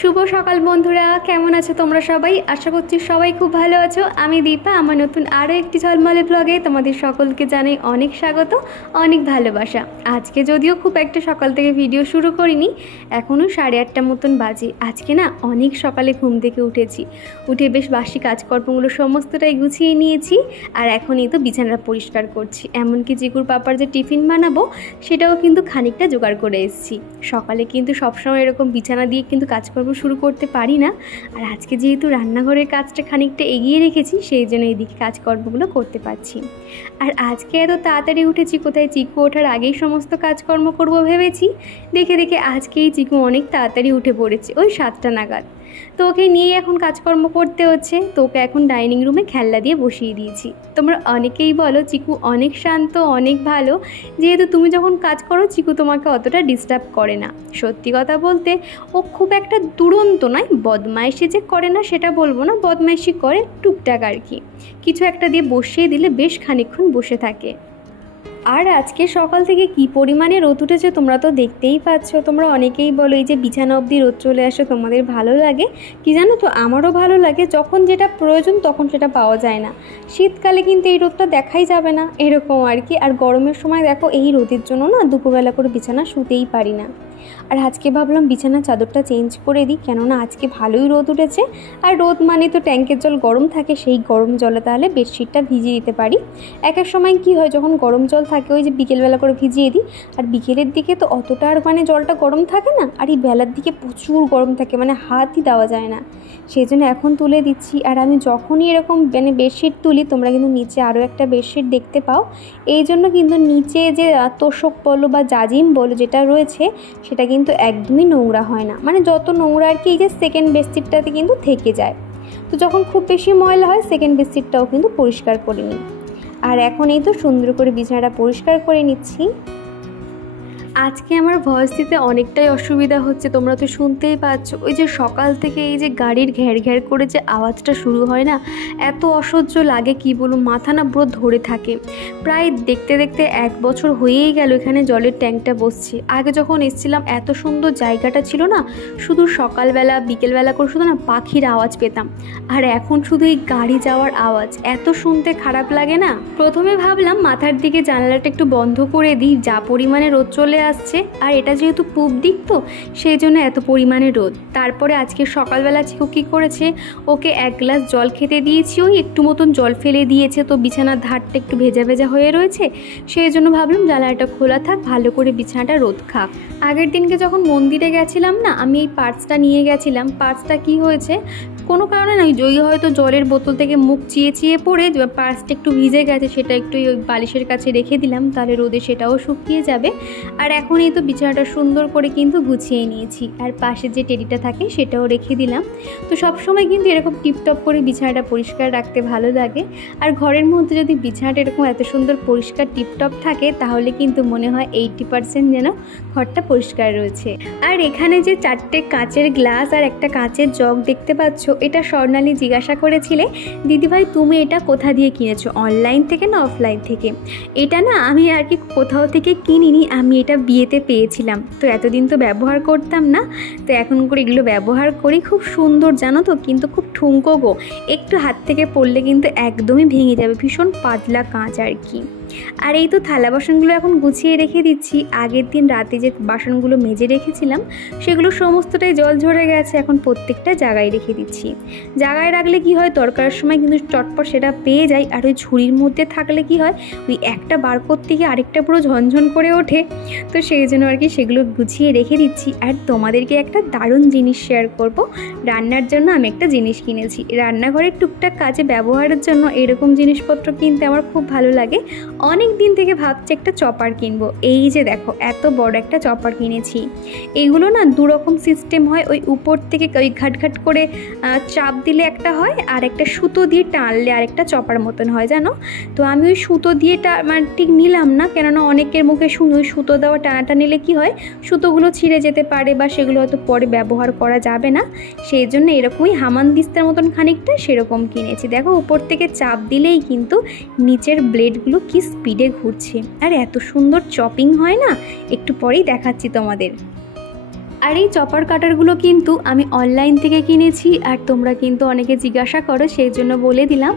শুভ সকাল বন্ধুরা, কেমন আছো তোমরা সবাই? আশা করছি সবাই খুব ভালো আছো। আমি দীপা, আমার নতুন আরও একটি ঝলমলে ব্লগে তোমাদের সকলকে জানাই অনেক স্বাগত, অনেক ভালোবাসা। আজকে যদিও খুব একটা সকাল থেকে ভিডিও শুরু করিনি, এখনও 8:30 মতন বাজে। আজকে না অনেক সকালে ঘুম থেকে উঠেছি, উঠে বেশ বাসি কাজকর্মগুলো সমস্তটাই গুছিয়ে নিয়েছি। আর এখনই তো বিছানা পরিষ্কার করছি, এমনকি জিকুর পাপার যে টিফিন বানাবো সেটাও কিন্তু খানিকটা জোগাড় করে এসেছি। সকালে কিন্তু সবসময় এরকম বিছানা দিয়ে কিন্তু কাজকর্ম শুরু করতে পারি না, আর আজকে যেহেতু রান্নাঘরের কাজটা খানিকটা এগিয়ে রেখেছি সেই জন্য এইদিকে কাজকর্মগুলো করতে পারছি। আর আজকে এত তাড়াতাড়ি উঠেছি, কোথায় চিকু ওঠার আগেই সমস্ত কাজকর্ম করব ভেবেছি। দেখে দেখে আজকেই চিকু অনেক তাড়াতাড়ি উঠে পড়েছে, ওই 7টা নাগাদ। তো ওকে নিয়ে এখন কাজকর্ম করতে হচ্ছে। তো ওকে এখন ডাইনিং রুমে খেলনা দিয়ে বসিয়ে দিয়েছি। তোমরা অনেকেই বলো চিকু অনেক শান্ত, অনেক ভালো, যেহেতু তুমি যখন কাজ করো চিকু তোমাকে অতটা ডিস্টার্ব করে না। সত্যি কথা বলতে ও খুব একটা দুরন্ত নয়, বদমাইশি যে করে না সেটা বলবো না, বদমাইশি করে টুকটাক আর কি। কিছু একটা দিয়ে বসিয়ে দিলে বেশ খানিকক্ষণ বসে থাকে। আর আজকে সকাল থেকে কি পরিমাণে রোদ উঠেছে তোমরা তো দেখতেই পাচ্ছ। তোমরা অনেকেই বলো এই যে বিছানা অবধি রোদ চলে আসে তোমাদের ভালো লাগে কি জানো তো, আমারও ভালো লাগে। যখন যেটা প্রয়োজন তখন সেটা পাওয়া যায় না। শীতকালে কিন্তু এই রোদটা দেখাই যাবে না, এরকম আর কি। আর গরমের সময় দেখো এই রোদের জন্য না দুপুরবেলা করে বিছানা শুতেই পারি না। আর আজকে ভাবলাম বিছানার চাদরটা চেঞ্জ করে দিই, কেননা আজকে ভালোই রোদ উঠেছে। আর রোদ মানে তো ট্যাঙ্কের জল গরম থাকে, সেই গরম জলে তাহলে বেডশিটটা ভিজিয়ে দিতে পারি। এক এক সময় কি হয়, যখন গরম জল থাকে ওই যে বিকেলবেলা করে ভিজিয়ে দিই, আর বিকেলের দিকে তো অতটা আর মানে জলটা গরম থাকে না, আর এই বেলার দিকে প্রচুর গরম থাকে, মানে হাতই দেওয়া যায় না। সেই জন্য এখন তুলে দিচ্ছি। আর আমি যখনই এরকম মানে বেডশিট তুলি, তোমরা কিন্তু নিচে আরও একটা বেডশিট দেখতে পাও। এই জন্য কিন্তু নিচে যে তোষক বলো বা জাজিম বলো যেটা রয়েছে সেটা কিন্তু একদমই নোংরা হয় না, মানে যত নোংরা আর কি এই যে সেকেন্ড বেডশিটটাতে কিন্তু থেকে যায়। তো যখন খুব বেশি ময়লা হয় সেকেন্ড বেডশিটটাও কিন্তু পরিষ্কার করে নিই। আর এখন এই তো সুন্দর করে বিছানাটা পরিষ্কার করে নিচ্ছি। আজকে আমার ভয়েস দিতে অনেকটাই অসুবিধা হচ্ছে, তোমরা তো শুনতেই পাচ্ছ। ওই যে সকাল থেকে এই যে গাড়ির ঘ্যার ঘ্যার করে যে আওয়াজটা শুরু হয় না, এত অসহ্য লাগে কি বলবো, মাথা না পুরো ধরে থাকে। প্রায় দেখতে দেখতে 1 বছর হয়েই গেল এখানে জলের ট্যাঙ্কটা বসছে। আগে যখন এসেছিলাম এত সুন্দর জায়গাটা ছিল না, শুধু সকালবেলা বিকেলবেলা করে শুধু না পাখির আওয়াজ পেতাম, আর এখন শুধু এই গাড়ি যাওয়ার আওয়াজ। এত শুনতে খারাপ লাগে না। প্রথমে ভাবলাম মাথার দিকে জানালাটা একটু বন্ধ করে দিই, যা পরিমাণে রোদ চলে আসছে। আর এটা যেহেতু পূব দিক তো সেই জন্য এত পরিমাণে রোদ। তারপরে আজকে সকালবেলা চিকু কী করেছে, ওকে 1 গ্লাস জল খেতে দিয়েছি, ওই একটু মতন জল ফেলে দিয়েছে। তো বিছানার ধারটা একটু ভেজা ভেজা হয়ে রয়েছে, সেই জন্য ভাবলাম জানালাটা খোলা থাক, ভালো করে বিছানাটা রোদ খাক। আগের দিনকে যখন মন্দিরে গেছিলাম না, আমি এই পার্সটা নিয়ে গেছিলাম। পার্সটা কি হয়েছে, কোনো কারণে নয়, জয়ী হয়তো জলের বোতল থেকে মুখ চিয়ে পড়ে পার্সটা একটু ভিজে গেছে, সেটা একটু ওই বালিশের কাছে রেখে দিলাম, তাহলে রোদে সেটাও শুকিয়ে যাবে। আর এখন এই তো বিছানাটা সুন্দর করে কিন্তু গুছিয়ে নিয়েছি, আর পাশে যে টেডিটা থাকে সেটাও রেখে দিলাম। তো সবসময় কিন্তু এরকম টিপটপ করে বিছানাটা পরিষ্কার রাখতে ভালো লাগে। আর ঘরের মধ্যে যদি বিছানাটা এরকম এত সুন্দর পরিষ্কার টিপটপ থাকে তাহলে কিন্তু মনে হয় 80% যেন ঘরটা পরিষ্কার রয়েছে। আর এখানে যে 4টে কাঁচের গ্লাস আর একটা কাঁচের জগ দেখতে পাচ্ছ, এটা স্বর্ণালী জিজ্ঞাসা করেছিলে দিদিভাই তুমি এটা কোথা দিয়ে কিনেছো, অনলাইন থেকে না অফলাইন থেকে? এটা না আমি আর কি কোথাও থেকে কিনিনি, আমি এটা বিয়েতে পেয়েছিলাম। তো এতদিন তো ব্যবহার করতাম না, তো এখন করে এগুলো ব্যবহার করি। খুব সুন্দর জানো তো, কিন্তু খুব ঠুনকো গো, একটু হাত থেকে পড়লে কিন্তু একদমই ভেঙে যাবে, ভীষণ পাতলা কাঁচ আর কি। আর এই তো থালা বাসনগুলো এখন গুছিয়ে রেখে দিচ্ছি। আগের দিন রাতে যে বাসনগুলো মেজে রেখেছিলাম সেগুলো সমস্তটাই জল ঝরে গেছে, এখন প্রত্যেকটা জায়গায় রেখে দিচ্ছি। জায়গায় রাখলে কি হয়, দরকারের সময় কিন্তু চটপট সেটা পেয়ে যাই। আর ওই ঝুড়ির মধ্যে থাকলে কি হয়, ওই একটা বার করতে গিয়ে আরেকটা পুরো ঝনঝন করে ওঠে। তো সেই জন্য আর কি সেগুলো গুছিয়ে রেখে দিচ্ছি। আর তোমাদেরকে একটা দারুণ জিনিস শেয়ার করব। রান্নার জন্য আমি একটা জিনিস কিনেছি, রান্নাঘরের টুকটাক কাজে ব্যবহারের জন্য এরকম জিনিসপত্র কিনতে আমার খুব ভালো লাগে। অনেক দিন থেকে ভাবছি একটা চপার কিনবো। এই যে দেখো এত বড় একটা চপার কিনেছি। এইগুলো না দুরকম সিস্টেম হয়, ওই উপর থেকে ওই ঘাট করে চাপ দিলে একটা হয়, আর একটা সুতো দিয়ে টানলে আরেকটা চপার মতন হয় জানো। তো আমি ওই সুতো দিয়ে মানে ঠিক নিলাম না, কেননা অনেকের মুখে শুনি ওই সুতো দেওয়া টানাটা নিলে কি হয় সুতোগুলো ছিঁড়ে যেতে পারে বা সেগুলো হয়তো পরে ব্যবহার করা যাবে না। সেই জন্য এরকমই হামানদিস্তার মতন খানিকটা সেরকম কিনেছি। দেখো উপর থেকে চাপ দিলেই কিন্তু নিচের ব্লেডগুলো কি স্পিডে ঘুরছে, আর এত সুন্দর চপিং হয় না, একটু পরেই দেখাচ্ছি তোমাদের। আর এই চপার কাটারগুলো কিন্তু আমি অনলাইন থেকে কিনেছি, আর তোমরা কিন্তু অনেকে জিজ্ঞাসা করো সেই জন্য বলে দিলাম।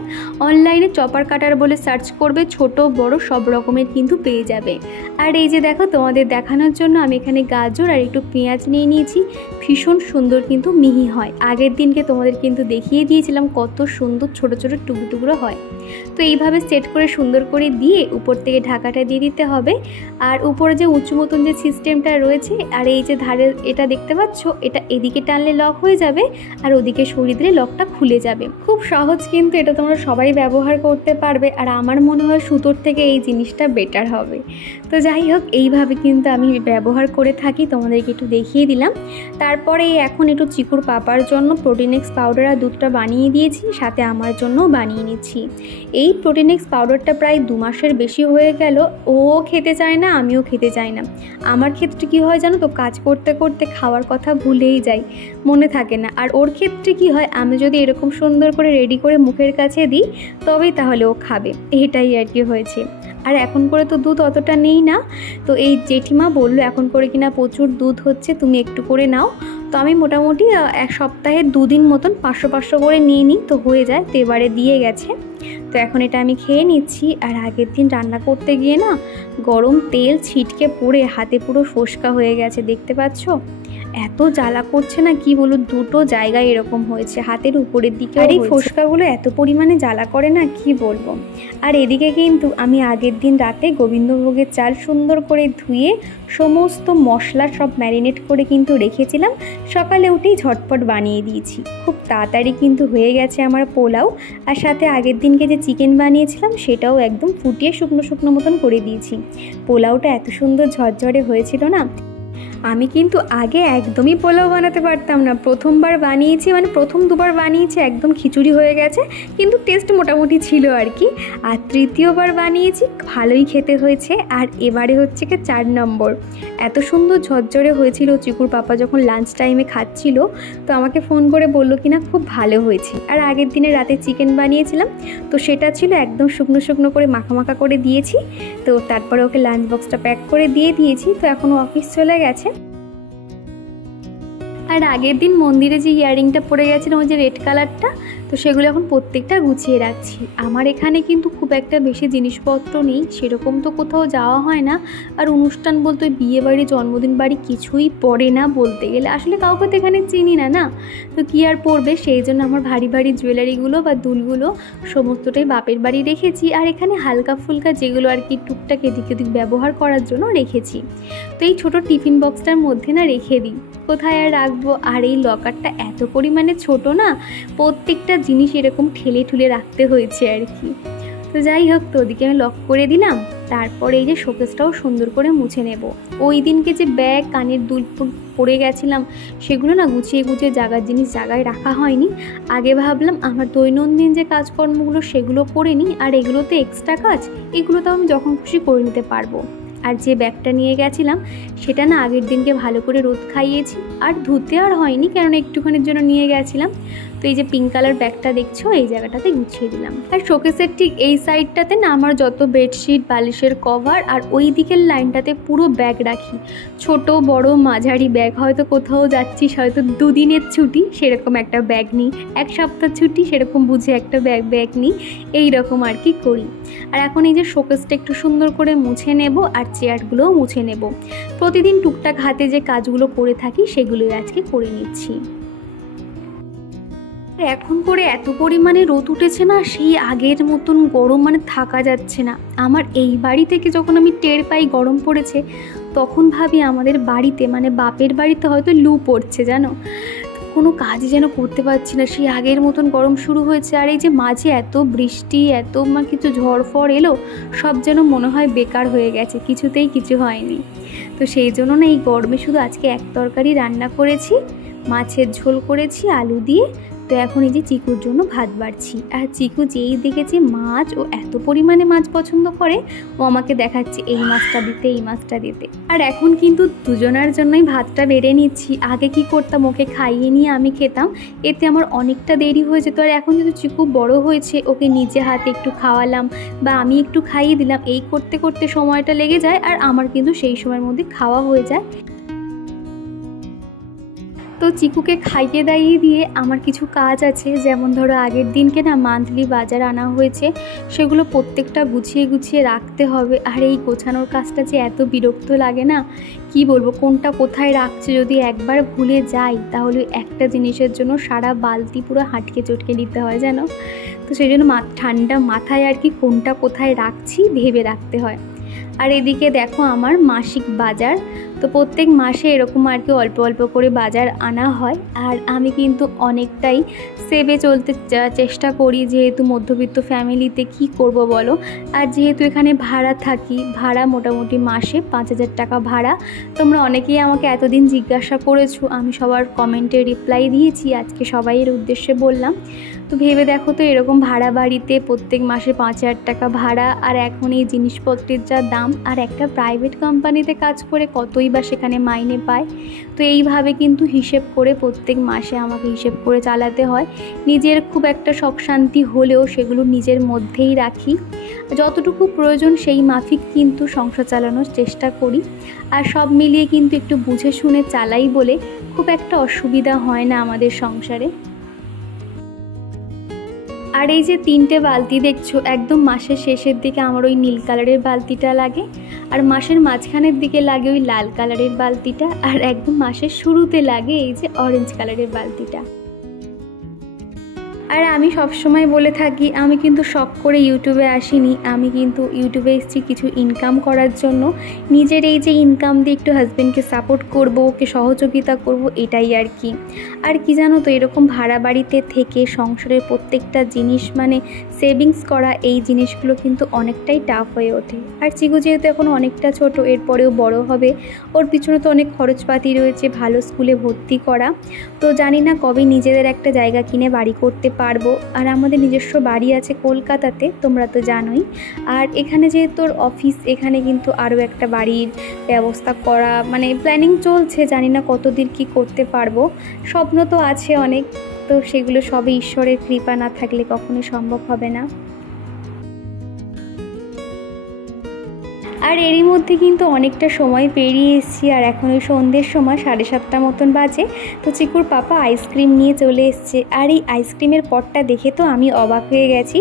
অনলাইনে চপার কাটার বলে সার্চ করবে, ছোট বড় সব রকমের কিন্তু পেয়ে যাবে। আর এই যে দেখো তোমাদের দেখানোর জন্য আমি এখানে গাজর আর একটু পেঁয়াজ নিয়ে নিয়েছি। ভীষণ সুন্দর কিন্তু মিহি হয়। আগের দিনকে তোমাদের কিন্তু দেখিয়ে দিয়েছিলাম কত সুন্দর ছোট ছোট টুকরো টুকরো হয়। তো এইভাবে সেট করে সুন্দর করে দিয়ে উপর থেকে ঢাকাটা দিয়ে দিতে হবে। আর উপরে যে উঁচু মতন যে সিস্টেমটা রয়েছে, আর এই যে ধারে এটা দেখতে পাচ্ছ, এটা এদিকে টানলে লক হয়ে যাবে আর ওদিকে সরিয়ে দিলে লকটা খুলে যাবে। খুব সহজ কিন্তু এটা তোমরা সবাই ব্যবহার করতে পারবে, আর আমার মনে হয় সুতোর থেকে এই জিনিসটা বেটার হবে। তো যাই হোক এইভাবে কিন্তু আমি ব্যবহার করে থাকি, তোমাদেরকে একটু দেখিয়ে দিলাম। তারপরে এখন একটু চিকুর পাপার জন্য প্রোটিনেক্স পাউডার আর দুধটা বানিয়ে দিয়েছি, সাথে আমার জন্যও বানিয়ে নিচ্ছি। এই প্রোটিনেক্স পাউডারটা প্রায় 2 মাসের বেশি হয়ে গেল, ও খেতে চায় না, আমিও খেতে চাই না। আমার ক্ষেত্রে কি হয় জানো তো, কাজ করতে করতে খাওয়ার কথা ভুলেই যাই, মনে থাকে না। আর ওর ক্ষেত্রে কি হয়, আমি যদি এরকম সুন্দর করে রেডি করে মুখের কাছে দিই তবেই তাহলে ও খাবে, এটাই আর কি হয়েছে। আর এখন করে তো দুধ অতটা নেই না, তো এই জেঠিমা বললো এখন করে কিনা প্রচুর দুধ হচ্ছে, তুমি একটু করে নাও। তো আমি মোটামুটি 1 সপ্তাহে 2 দিন মতন 500 করে নিয়ে নিই, তো হয়ে যায়। তো এবারে দিয়ে গেছে, তো এখন এটা আমি খেয়ে নিচ্ছি। আর আগের দিন রান্না করতে গিয়ে না গরম তেল ছিটকে পড়ে হাতে পুরো ফোসকা হয়ে গেছে, দেখতে পাচ্ছ। এত জ্বালা করছে না কি বলো, 2টো জায়গায় এরকম হয়েছে, হাতের উপরের দিকে। আর এই ফোসকাগুলো এত পরিমাণে জ্বালা করে না কি বলবো। আর এদিকে কিন্তু আমি আগের দিন রাতে গোবিন্দভোগের চাল সুন্দর করে ধুয়ে সমস্ত মশলা সব ম্যারিনেট করে কিন্তু রেখেছিলাম, সকালে উঠেই ঝটপট বানিয়ে দিয়েছি। খুব তাড়াতাড়ি কিন্তু হয়ে গেছে আমার পোলাও। আর সাথে আগের দিনকে যে চিকেন বানিয়েছিলাম সেটাও একদম ফুটিয়ে শুকনো শুকনো মতন করে দিয়েছি। পোলাওটা এত সুন্দর ঝরঝরে হয়েছিল না। আমি কিন্তু আগে একদমই পোলাও বানাতে পারতাম না, প্রথমবার বানিয়েছি, মানে প্রথম 2বার বানিয়েছি একদম খিচুড়ি হয়ে গেছে, কিন্তু টেস্ট মোটামুটি ছিল আর কি। আর তৃতীয়বার বানিয়েছি, ভালোই খেতে হয়েছে। আর এবারে হচ্ছে কি 4 নম্বর, এত সুন্দর ঝরঝরে হয়েছিল। চিকুর পাপা যখন লাঞ্চ টাইমে খাচ্ছিল তো আমাকে ফোন করে বললো কিনা খুব ভালো হয়েছে। আর আগের দিনে রাতে চিকেন বানিয়েছিলাম, তো সেটা ছিল একদম শুকনো শুকনো করে মাখা মাখা করে দিয়েছি। তো তারপরে ওকে লাঞ্চ বক্সটা প্যাক করে দিয়ে দিয়েছি, তো এখনও অফিস চলে গেছে। আর আগের দিন মন্দিরে যে ইয়াররিংটা পরে গেছিলাম ওই যে রেড কালারটা, তো সেগুলো এখন প্রত্যেকটা গুছিয়ে রাখছি। আমার এখানে কিন্তু খুব একটা বেশি জিনিসপত্র নেই, সেরকম তো কোথাও যাওয়া হয় না। আর অনুষ্ঠান বলতে বিয়ে বাড়ি জন্মদিন বাড়ি কিছুই পড়ে না বলতে গেলে, আসলে কাউকে তো এখানে চিনি না না, তো কী আর পড়বে। সেই জন্য আমার ভারী ভারী জুয়েলারিগুলো বা দুলগুলো সমস্তটাই বাপের বাড়ি রেখেছি। আর এখানে হালকা ফুলকা যেগুলো আর কি টুকটাক এদিক ওদিক ব্যবহার করার জন্য রেখেছি। তো এই ছোটো টিফিন বক্সটার মধ্যে না রেখে দিই, কোথায় আর রাখবো। আর এই লকারটা এত পরিমাণে ছোট না, প্রত্যেকটা জিনিস এরকম ঠেলে ঠুলে রাখতে হয়েছে আর কি। তো যাই হোক, তো ওদিকে আমি লক করে দিলাম। তারপরে এই যে শোকেসটাও সুন্দর করে মুছে নেব। ওই দিনকে যে ব্যাগ কানের দুল পরে গেছিলাম সেগুলো না গুছিয়ে গুছিয়ে জায়গার জিনিস জায়গায় রাখা হয়নি। আগে ভাবলাম আমার দৈনন্দিন যে কাজকর্মগুলো সেগুলো করে নিই, আর এগুলোতে এক্সট্রা কাজ, এগুলো তো আমি যখন খুশি করে নিতে পারবো। আর যে ব্যাগটা নিয়ে গেছিলাম সেটা না আগের দিনকে ভালো করে রোদ খাইয়েছি, আর ধুতে আর হয়নি, কারণ একটুখানির জন্য নিয়ে গেছিলাম। তো এই যে পিঙ্ক কালার ব্যাগটা দেখছো এই জায়গাটাতে গুছিয়ে দিলাম। আর শোকেসের ঠিক এই সাইডটাতে না আমার যত বেডশিট বালিশের কভার, আর ওই দিকের লাইনটাতে পুরো ব্যাগ রাখি, ছোট বড় মাঝারি ব্যাগ। হয়তো কোথাও যাচ্ছিস, হয়তো 2 দিনের ছুটি সেরকম একটা ব্যাগ নিই, 1 সপ্তাহ ছুটি সেরকম বুঝে একটা ব্যাগ নিই, এইরকম আর কি করি। আর এখন এই যে শোকেসটা একটু সুন্দর করে মুছে নেব, আর চেয়ারগুলোও মুছে নেব। প্রতিদিন টুকটাক হাতে যে কাজগুলো করে থাকি সেগুলোই আজকে করে নিচ্ছি। এখন করে এত পরিমাণে রোদ উঠেছে না, সেই আগের মতন গরম মানে থাকা যাচ্ছে না। আমার এই বাড়ি থেকে যখন আমি টের পাই গরম পড়েছে, তখন ভাবি আমাদের বাড়িতে মানে বাপের বাড়িতে হয়তো লু পড়ছে জানো। কোনো কাজই যেন করতে পারছি না, সেই আগের মতন গরম শুরু হয়েছে। আর এই যে মাঝে এত বৃষ্টি, এত কিছু ঝড় ফড় এলো, সব যেন মনে হয় বেকার হয়ে গেছে, কিছুতেই কিছু হয়নি। তো সেই জন্য না এই গরমে শুধু আজকে এক তরকারি রান্না করেছি, মাছের ঝোল করেছি আলু দিয়ে। তো এখন এই যে চিকুর জন্য ভাত বাড়ছি। আর চিকু যেই দেখেছে মাছ, ও এত পরিমাণে মাছ পছন্দ করে, ও আমাকে দেখাচ্ছে এই মাছটা দিতে, এই মাছটা দিতে। আর এখন কিন্তু দুজনের জন্যই ভাতটা বেড়ে নিচ্ছি। আগে কি করতাম, ওকে খাইয়ে নিয়ে আমি খেতাম, এতে আমার অনেকটা দেরি হয়ে যেত। আর এখন যেহেতু চিকু বড় হয়েছে, ওকে নিজে হাতে একটু খাওয়ালাম বা আমি একটু খাইয়ে দিলাম, এই করতে করতে সময়টা লেগে যায়। আর আমার কিন্তু সেই সময়ের মধ্যে খাওয়া হয়ে যায়। তো চিকুকে খাইয়ে দাইয়ে দিয়ে আমার কিছু কাজ আছে, যেমন ধরো আগের দিনকে না মান্থলি বাজার আনা হয়েছে, সেগুলো প্রত্যেকটা গুছিয়ে গুছিয়ে রাখতে হবে। আর এই গোছানোর কাজটা যে এত বিরক্ত লাগে না, কি বলবো, কোনটা কোথায় রাখছে যদি একবার ভুলে যাই, তাহলে একটা জিনিসের জন্য সারা বালতি পুরো হাঁটকে চটকে নিতে হয় যেন। তো সেই জন্য ঠান্ডা মাথায় আর কি কোনটা কোথায় রাখছি ভেবে রাখতে হয়। আর এদিকে দেখো আমার মাসিক বাজার, তো প্রত্যেক মাসে এরকম আর কি অল্প অল্প করে বাজার আনা হয়। আর আমি কিন্তু অনেকটাই সেভে চলতে চেষ্টা করি, যেহেতু মধ্যবিত্ত ফ্যামিলিতে কি করব বলো। আর যেহেতু এখানে ভাড়া থাকি, ভাড়া মোটামুটি মাসে 5,000 টাকা ভাড়া। তোমরা অনেকেই আমাকে এতদিন জিজ্ঞাসা করেছো, আমি সবার কমেন্টে রিপ্লাই দিয়েছি, আজকে সবাইয়ের উদ্দেশ্যে বললাম। তো ভেবে দেখো তো, এরকম ভাড়া বাড়িতে প্রত্যেক মাসে 5,000 টাকা ভাড়া, আর এখন এই জিনিসপত্রের যা দাম, আর একটা প্রাইভেট কোম্পানিতে কাজ করে কতই বা সেখানে মাইনে পায়। তো এইভাবে কিন্তু হিসেব করে প্রত্যেক মাসে আমাকে হিসেব করে চালাতে হয়। নিজের খুব একটা শখ শান্তি হলেও সেগুলো নিজের মধ্যেই রাখি, যতটুকু প্রয়োজন সেই মাফিক কিন্তু সংসার চালানোর চেষ্টা করি। আর সব মিলিয়ে কিন্তু একটু বুঝে শুনে চালাই বলে খুব একটা অসুবিধা হয় না আমাদের সংসারে। আর এই যে 3টে বালতি দেখছো, একদম মাসের শেষের দিকে আমার ওই নীল কালারের বালতিটা লাগে, আর মাসের মাঝখানের দিকে লাগে ওই লাল কালারের বালতিটা, আর একদম মাসের শুরুতে লাগে এই যে অরেঞ্জ কালারের বালতিটা। আর আমি সবসময় বলে থাকি, আমি কিন্তু শখ করে ইউটিউবে আসিনি, আমি কিন্তু ইউটিউবে এসেছি কিছু ইনকাম করার জন্য। নিজের এই যে ইনকাম দিয়ে একটু হাজব্যান্ডকে সাপোর্ট করব, ওকে সহযোগিতা করব, এটাই আর কি। আর কি জানো তো, এরকম ভাড়া বাড়িতে থেকে সংসারের প্রত্যেকটা জিনিস মানে সেভিংস করা, এই জিনিসগুলো কিন্তু অনেকটাই টাফ হয়ে ওঠে। আর চিকু যেহেতু এখন অনেকটা ছোট, এরপরেও বড় হবে, ওর পিছনে তো অনেক খরচপাতি রয়েছে, ভালো স্কুলে ভর্তি করা। তো জানি না কবে নিজেদের একটা জায়গা কিনে বাড়ি করতে পারবো। আর আমাদের নিজস্ব বাড়ি আছে কলকাতাতে, তোমরা তো জানোই। আর এখানে যেহেতু ওর অফিস, এখানে কিন্তু আরও একটা বাড়ির ব্যবস্থা করা মানে প্ল্যানিং চলছে, জানি না কতদিন কি করতে পারবো। স্বপ্ন তো আছে অনেক, তো সেগুলো সবই ঈশ্বরের কৃপা না থাকলে কখনো সম্ভব হবে না। আর এরই মধ্যে কিন্তু অনেকটা সময় পেরিয়ে এসেছি, আর এখন ওই সন্ধ্যের সময় 7:30 মতন বাজে। তো চিকুর পাপা আইসক্রিম নিয়ে চলে এসছে। আর এই আইসক্রিমের পটটা দেখে তো আমি অবাক হয়ে গেছি।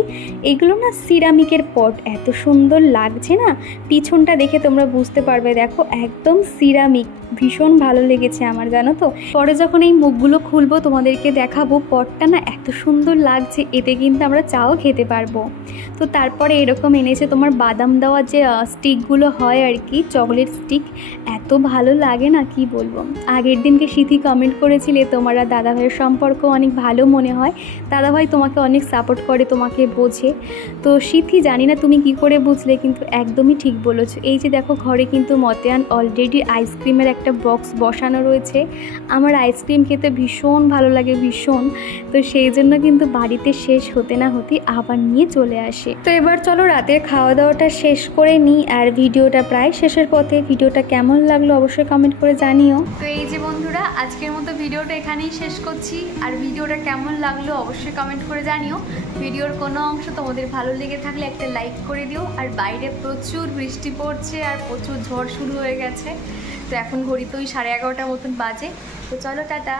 এগুলো না সিরামিকের পট, এত সুন্দর লাগছে না, পিছনটা দেখে তোমরা বুঝতে পারবে। দেখো একদম সিরামিক, ভীষণ ভালো লেগেছে আমার, জানো তো। পরে যখন এই মুখগুলো খুলবো তোমাদেরকে দেখাবো, পটটা না এত সুন্দর লাগছে, এতে কিন্তু আমরা চাও খেতে পারবো। তো তারপরে এরকম এনেছে তোমার বাদাম দেওয়া যে স্টিকগুলো হয় আর কি, চকলেট স্টিক, এত ভালো লাগে না কি বলবো। আগের দিনকে সিথি কমেন্ট করেছিলে তোমারা দাদাভাইয়ের সম্পর্ক অনেক ভালো মনে হয়, দাদাভাই তোমাকে অনেক সাপোর্ট করে, তোমাকে বোঝে। তো সিথি জানি না তুমি কি করে বুঝলে, কিন্তু একদমই ঠিক বলেছো। এই যে দেখো ঘরে কিন্তু মতিয়ান অলরেডি আইসক্রিমের একটা বক্স বসানো রয়েছে। আমার আইসক্রিম খেতে ভীষণ ভালো লাগে, ভীষণ। তো সেই জন্য কিন্তু বাড়িতে শেষ হতে না হতে আবার নিয়ে চলে আসে। তো এবার চলো রাতের খাওয়া দাওয়াটা শেষ করে নিই, আর ভিডিওটা প্রায় শেষের পথে। ভিডিওটা কেমন লাগলো অবশ্যই কমেন্ট করে জানিও। তো এই যে বন্ধুরা, আজকের মতো ভিডিওটা এখানেই শেষ করছি। আর ভিডিওটা কেমন লাগলো অবশ্যই কমেন্ট করে জানিও। ভিডিওর কোনো অংশ তোমাদের ভালো লেগে থাকলে একটা লাইক করে দিও। আর বাইরে প্রচুর বৃষ্টি পড়ছে, আর প্রচুর ঝড় শুরু হয়ে গেছে। তো এখন ঘড়িতে ওই 11:30 মতন বাজে। তো চলো টাটা।